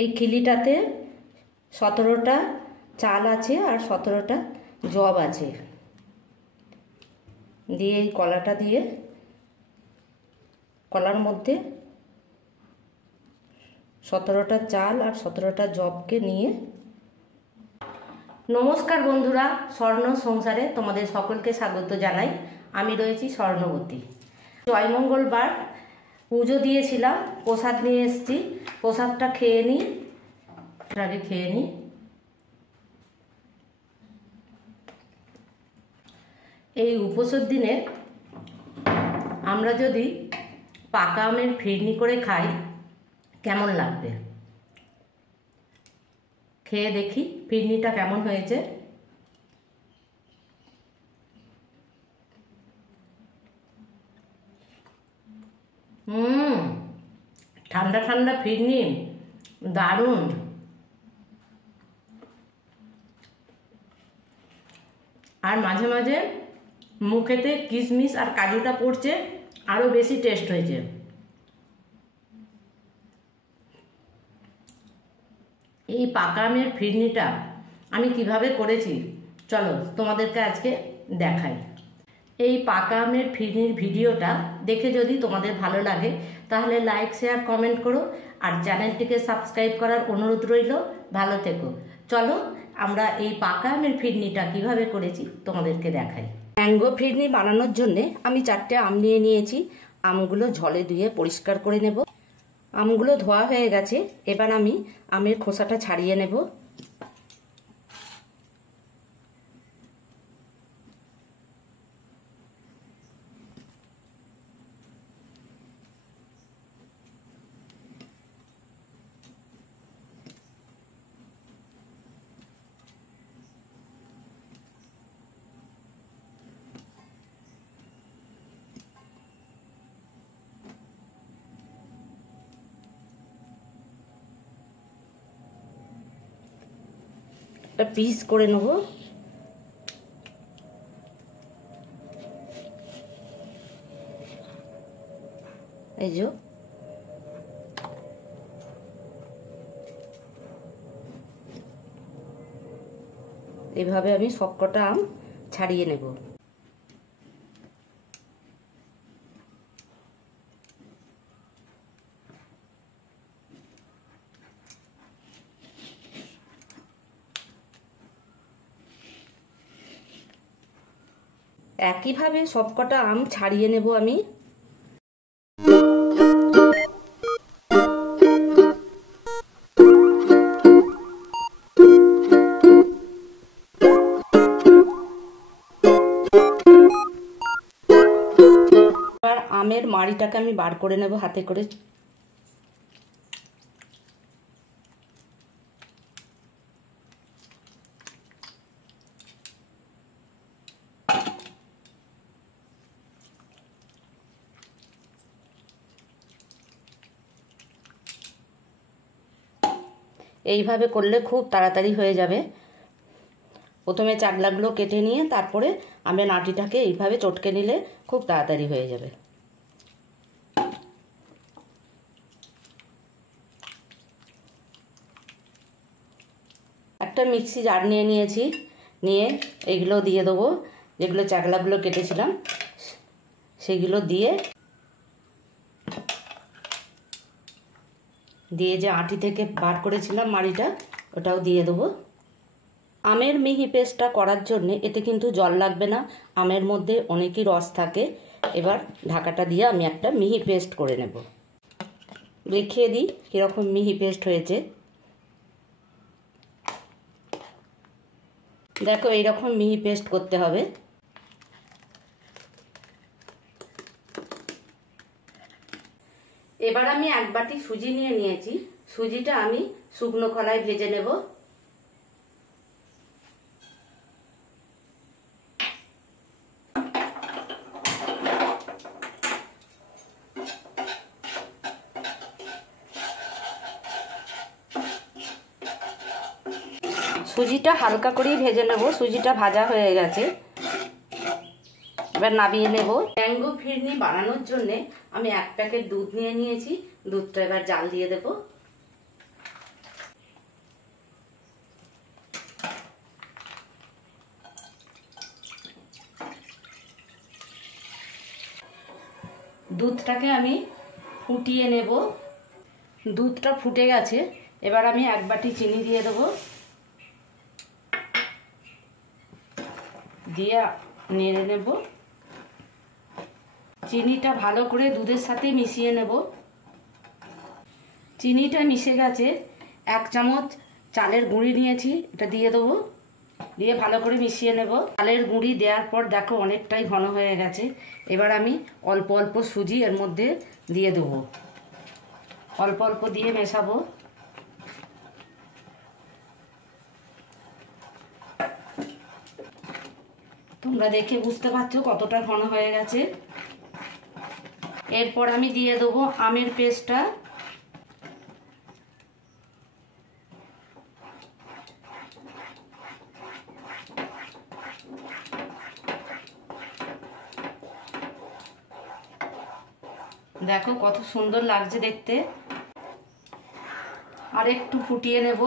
এই খিলিটাতে 17টা চাল আছে আর 17টা জব আছে। দিয়ে এই কলাটা দিয়ে কলার মধ্যে 17টা চাল আর 17টা জবকে নিয়ে। নমস্কার বন্ধুরা, স্বর্ণ সংসারে তোমাদের সকলকে স্বাগত জানাই। আমি রয়েছি স্বর্ণবতী। জয়মঙ্গলবার পুজো দিয়েছিলাম, প্রসাদ নিয়ে এসেছি। প্রসাদটা খেয়ে নিই, আগে খেয়ে নিই। এই উপোসের দিনে আমরা যদি পাকা আমের ফিরনি করে খাই কেমন লাগবে, খেয়ে দেখি ফিরনিটা কেমন হয়েছে। ঠান্ডা ঠান্ডা ফিরনি, দারুণ। আর মাঝে মাঝে মুখেতে কিশমিশ আর কাজুটা পড়ছে, আরও বেশি টেস্ট হয়েছে। এই পাকা আমের ফিরনিটা আমি কিভাবে করেছি চলো তোমাদেরকে আজকে দেখাই। এই পাকা আমের ফিরনির ভিডিওটা দেখে যদি তোমাদের ভালো লাগে তাহলে লাইক, শেয়ার, কমেন্ট করো। আর চ্যানেলটিকে সাবস্ক্রাইব করার অনুরোধ রইল। ভালো থেকো। চলো আমরা এই পাকা আমের ফিরনিটা কিভাবে করেছি তোমাদেরকে দেখাই। ম্যাঙ্গো ফিরনি বানানোর জন্যে আমি 4টে আম নিয়ে নিয়েছি। আমগুলো জলে ধুয়ে পরিষ্কার করে নেব। আমগুলো ধোয়া হয়ে গেছে, এবার আমি আমের খোসাটা ছাড়িয়ে নেব। একটা পিস করে নেব। এই যে এভাবে আমি সবকটা আম ছাড়িয়ে নেব। একইভাবে সবকটা আম ছাড়িয়ে নেব আমি। এবার আমের মাড়িটাকে আমি বার করে নেব হাতে করে। এইভাবে করলে খুব তাড়াতাড়ি হয়ে যাবে। প্রথমে চাকলাগুলো কেটে নিয়ে তারপরে আমের আটিটাকে এইভাবে চটকে নিলে খুব তাড়াতাড়ি হয়ে যাবে। একটা মিক্সি জার নিয়ে নিয়েছি, নিয়ে এইগুলো দিয়ে দেবো। যেগুলো চাকলাগুলো কেটেছিলাম সেগুলো দিয়ে যে আটি থেকে বার করেছিলাম মাড়িটা, ওটাও দিয়ে দেবো। আমের মিহি পেস্টটা করার জন্যে এতে কিন্তু জল লাগবে না, আমের মধ্যে অনেকই রস থাকে। এবার ঢাকাটা দিয়ে আমি একটা মিহি পেস্ট করে নেব। দেখিয়ে দিই কীরকম মিহি পেস্ট হয়েছে। দেখো এইরকম মিহি পেস্ট করতে হবে। এবার আমি 1 বাটি সুজি নিয়ে নিয়েছি। সুজিটা আমি শুকনো খোলায় ভেজে নেব। সুজিটা হালকা করেই ভেজে নেব। সুজিটা ভাজা হয়ে গেছে, এবার নামিয়ে নেব। ম্যাঙ্গো ফিরনি বানানোর জন্য আমি 1 প্যাকেট দুধ নিয়ে নিয়েছি। দুধটা এবার জাল দিয়ে দেব। দুধটাকে আমি ফুটিয়ে নেব। দুধটা ফুটে গেছে, এবার আমি 1 বাটি চিনি দিয়ে দেবো, দিয়ে নেড়ে নেব। চিনিটা ভালো করে দুধের সাথে মিশিয়ে নেব। চিনিটা মিশে গেছে, 1 চামচ চালের গুঁড়ি নিয়েছি, এটা দিয়ে দেবো, দিয়ে ভালো করে মিশিয়ে নেব। চালের গুঁড়ি দেওয়ার পর দেখো অনেকটাই ঘন হয়ে গেছে। এবার আমি অল্প অল্প সুজি এর মধ্যে দিয়ে দেবো, অল্প অল্প দিয়ে মেশাবো। তোমরা দেখে বুঝতে পারছো কতটা ঘন হয়ে গেছে। এরপর আমি দিয়ে দেবো আমের পেস্টটা। দেখো কত সুন্দর লাগছে দেখতে। আর একটু ফুটিয়ে নেব।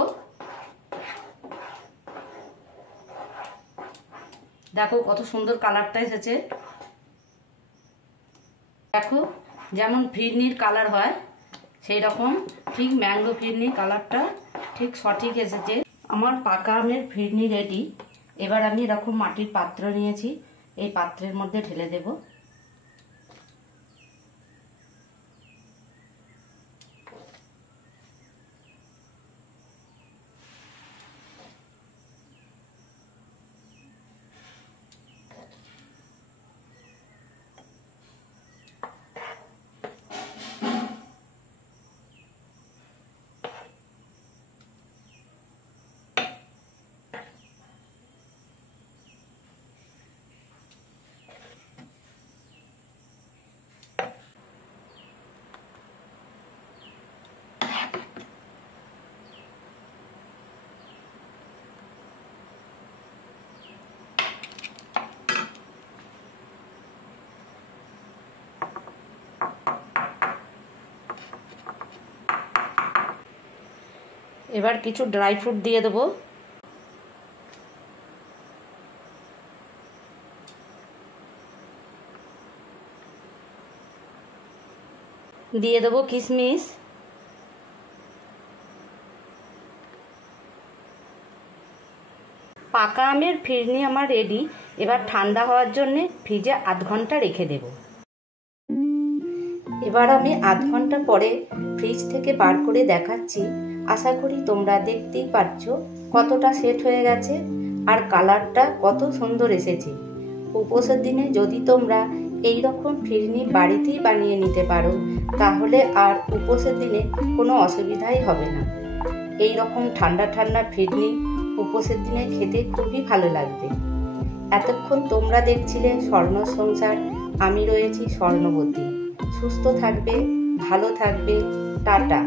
দেখো কত সুন্দর কালারটা এসেছে। দেখো যেমন ফিরনির কালার হয় সেই রকম ঠিক ম্যাঙ্গো ফিরনির কালারটা ঠিক সঠিক এসেছে। আমার পাকা আমের ফিরনি রেডি। এবার আমি এরকম মাটির পাত্র নিয়েছি, এই পাত্রের মধ্যে ঢেলে দেব। এবার কিছু ড্রাই ফ্রুট দিয়ে দেবো। দিয়ে দেবো কিশমিশ। পাকা আমের ফিরনি আমার রেডি। এবার ঠান্ডা হওয়ার জন্যে ফ্রিজে 1/2 ঘন্টা রেখে দেব। এবার আমি 1/2 ঘন্টা পরে ফ্রিজ থেকে বার করে দেখাচ্ছি। আশা করি তোমরা দেখতেই পাচ্ছো কতটা সেট হয়ে গেছে আর কালারটা কত সুন্দর এসেছে। উপোসের দিনে যদি তোমরা এই রকম ফিরনি বাড়িতেই বানিয়ে নিতে পারো তাহলে আর উপোসের দিনে কোনো অসুবিধাই হবে না। এই রকম ঠান্ডা ঠান্ডা ফিরনি উপোসের দিনে খেতে খুবই ভালো লাগবে। এতক্ষণ তোমরা দেখছিলে স্বর্ণ সংসার, আমি রয়েছি স্বর্ণবতী। সুস্থ থাকবে, ভালো থাকবে, টাটা।